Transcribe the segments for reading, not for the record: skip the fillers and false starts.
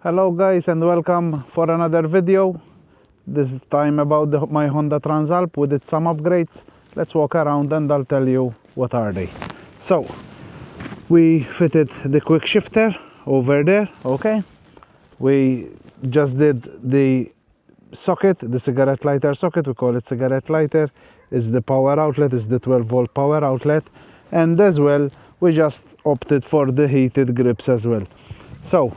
Hello guys and welcome for another video. This time about my Honda Transalp. We did some upgrades. Let's walk around and I'll tell you what are they. So we fitted the Quickshifter over there, okay. We just did the socket, the cigarette lighter socket. We call it cigarette lighter. Is the power outlet, is the 12-volt power outlet, and as well we just opted for the heated grips as well. So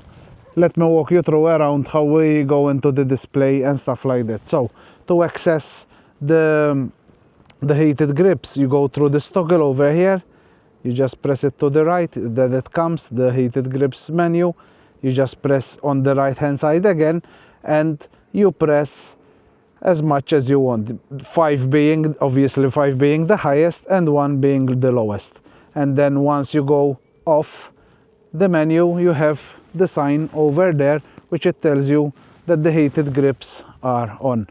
let me walk you through around how we go into the display and stuff like that. So to access the heated grips, you go through this toggle over here. You just press it to the right, then it comes the heated grips menu. You just press on the right hand side again and you press as much as you want, 5 being obviously 5 being the highest and 1 being the lowest. And then once you go off the menu, you have the sign over there which it tells you that the heated grips are on.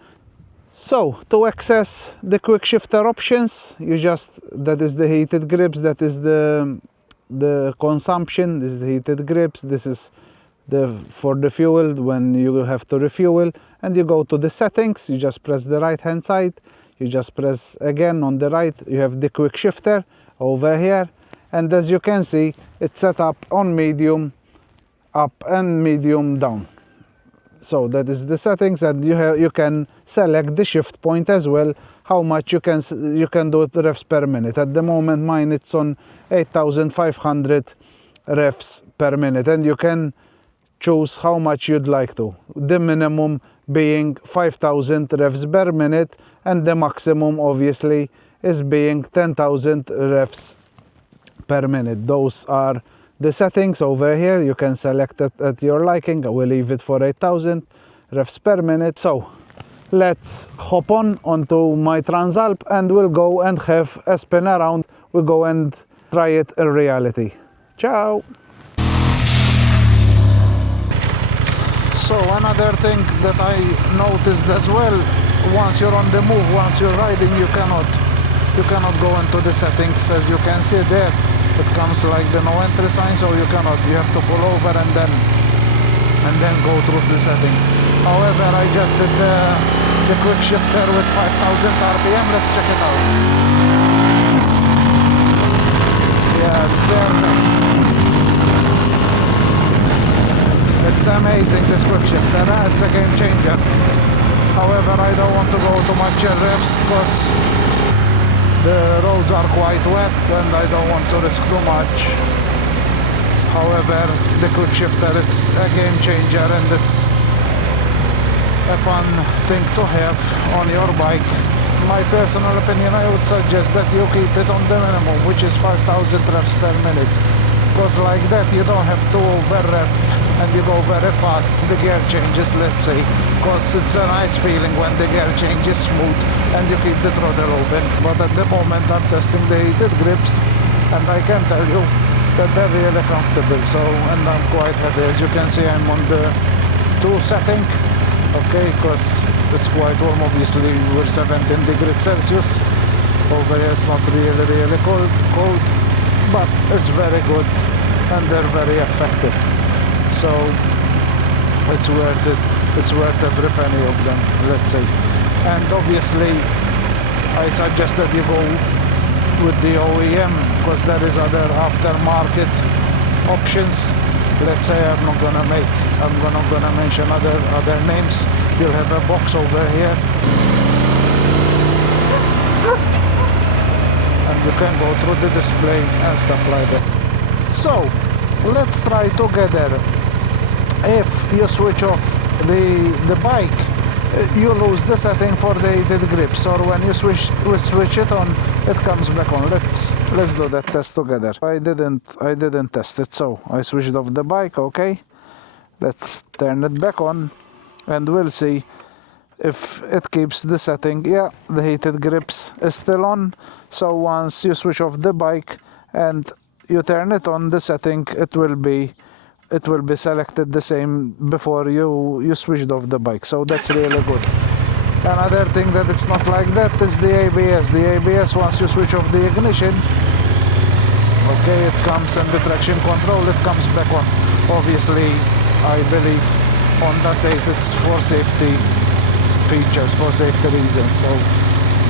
So to access the Quickshifter options, you just, that is the heated grips, that is the consumption, this is the heated grips, this is for the fuel when you have to refuel, and you go to the settings. You just press the right hand side, you just press again on the right, you have the Quickshifter over here, and as you can see it's set up on medium up and medium down. So that is the settings, and you can select the shift point as well, how much you can do it revs per minute. At the moment mine it's on 8,500 revs per minute, and you can choose how much you'd like to. The minimum being 5,000 revs per minute, and the maximum obviously is being 10,000 revs per minute. Those are the settings over here. You can select it at your liking. I will leave it for 8,000 revs per minute. So let's hop onto my Transalp and we'll go and have a spin around. We'll go and try it in reality. Ciao! So another thing that I noticed as well, once you're on the move, once you're riding, you cannot go into the settings. As you can see there, it comes like the no entry sign, so you have to pull over and then go through the settings. However, I just did the Quickshifter with 5,000 RPM. Let's check it out. Yes, perfect. It's amazing, this Quickshifter, it's a game changer. However, I don't want to go too much in revs because the roads are quite wet and I don't want to risk too much. However, the Quickshifter, it's a game changer and it's a fun thing to have on your bike. My personal opinion, I would suggest that you keep it on the minimum, which is 5,000 revs per minute. Because like that you don't have to over rev and you go very fast. The gear changes, let's say, because it's a nice feeling when the gear change is smooth and you keep the throttle open. But at the moment I'm testing the heated grips and I can tell you that they're really comfortable. So, and I'm quite happy. As you can see, I'm on the 2 setting, okay, because it's quite warm. Obviously we're 17 degrees Celsius over here. It's not really cold, but it's very good and they're very effective, so it's worth it. It's worth every penny of them, let's say. And obviously I suggest that you go with the OEM because there is other aftermarket options. Let's say I'm not gonna mention other names. You'll have a box over here and you can go through the display and stuff like that. So let's try together. If you switch off the bike, you lose the setting for the heated grips, or when you switch it on, it comes back on. Let's do that test together. I didn't test it, so I switched off the bike. Okay, let's turn it back on and we'll see if it keeps the setting. Yeah, the heated grips is still on. So once you switch off the bike and you turn it on, the setting, it will be selected the same before you switched off the bike. So that's really good. Another thing that it's not like that is the ABS. The ABS, once you switch off the ignition, okay, it comes, and the traction control, it comes back on. Obviously I believe Honda says it's for safety features, for safety reasons, so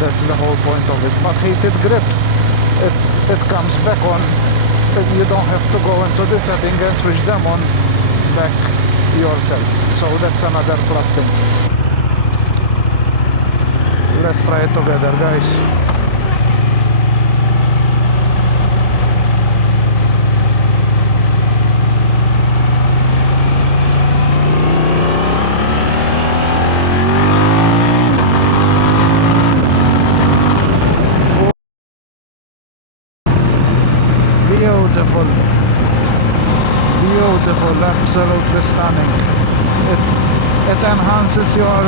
that's the whole point of it. But heated grips, it comes back on. You don't have to go into the setting and switch them on back yourself, so that's another plus thing. Let's try it together, guys. Beautiful, beautiful, absolutely stunning. It enhances your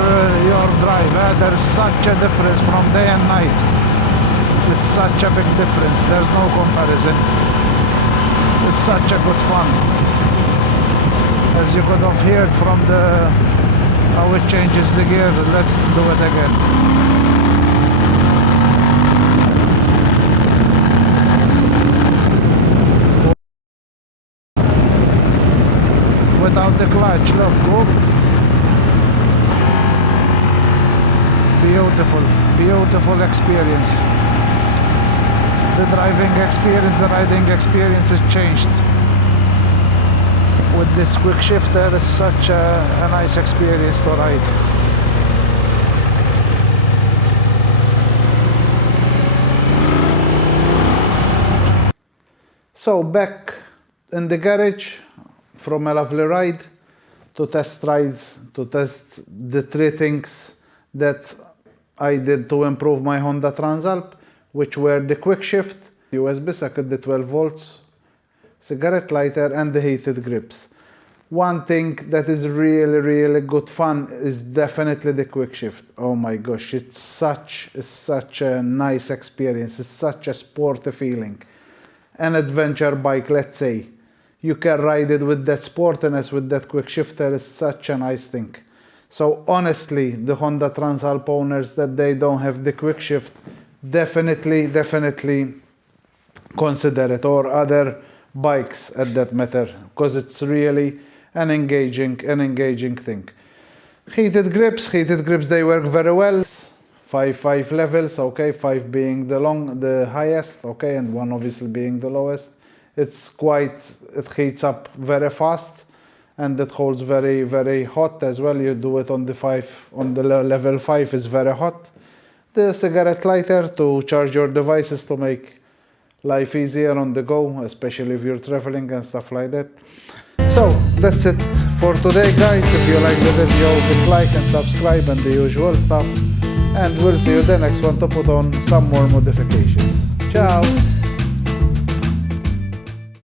drive. There's such a difference from day and night. It's such a big difference. There's no comparison. It's such a good fun. As you could have heard from how it changes the gear. Let's do it again. Without the clutch, look, go. Beautiful, beautiful experience. The driving experience, the riding experience has changed. With this Quickshifter, it's such a nice experience to ride. So back in the garage from a lovely ride to test the three things that I did to improve my Honda Transalp, which were the Quickshift, USB socket, the 12 volts, cigarette lighter, and the heated grips. One thing that is really good fun is definitely the Quickshift. Oh my gosh, it's such a nice experience. It's such a sporty feeling. An adventure bike, let's say. You can ride it with that sportiness, with that Quickshifter, is such a nice thing. So honestly, the Honda Transalp owners that they don't have the Quickshift, definitely consider it, or other bikes at that matter, because it's really an engaging thing. Heated grips, they work very well. Five levels, okay, 5 being the highest, okay, and 1 obviously being the lowest. It heats up very fast, and it holds very hot as well. You do it on the level 5 is very hot. The cigarette lighter to charge your devices to make life easier on the go, especially if you're traveling and stuff like that. So that's it for today, guys. If you like the video, hit like and subscribe and the usual stuff, and we'll see you the next one to put on some more modifications.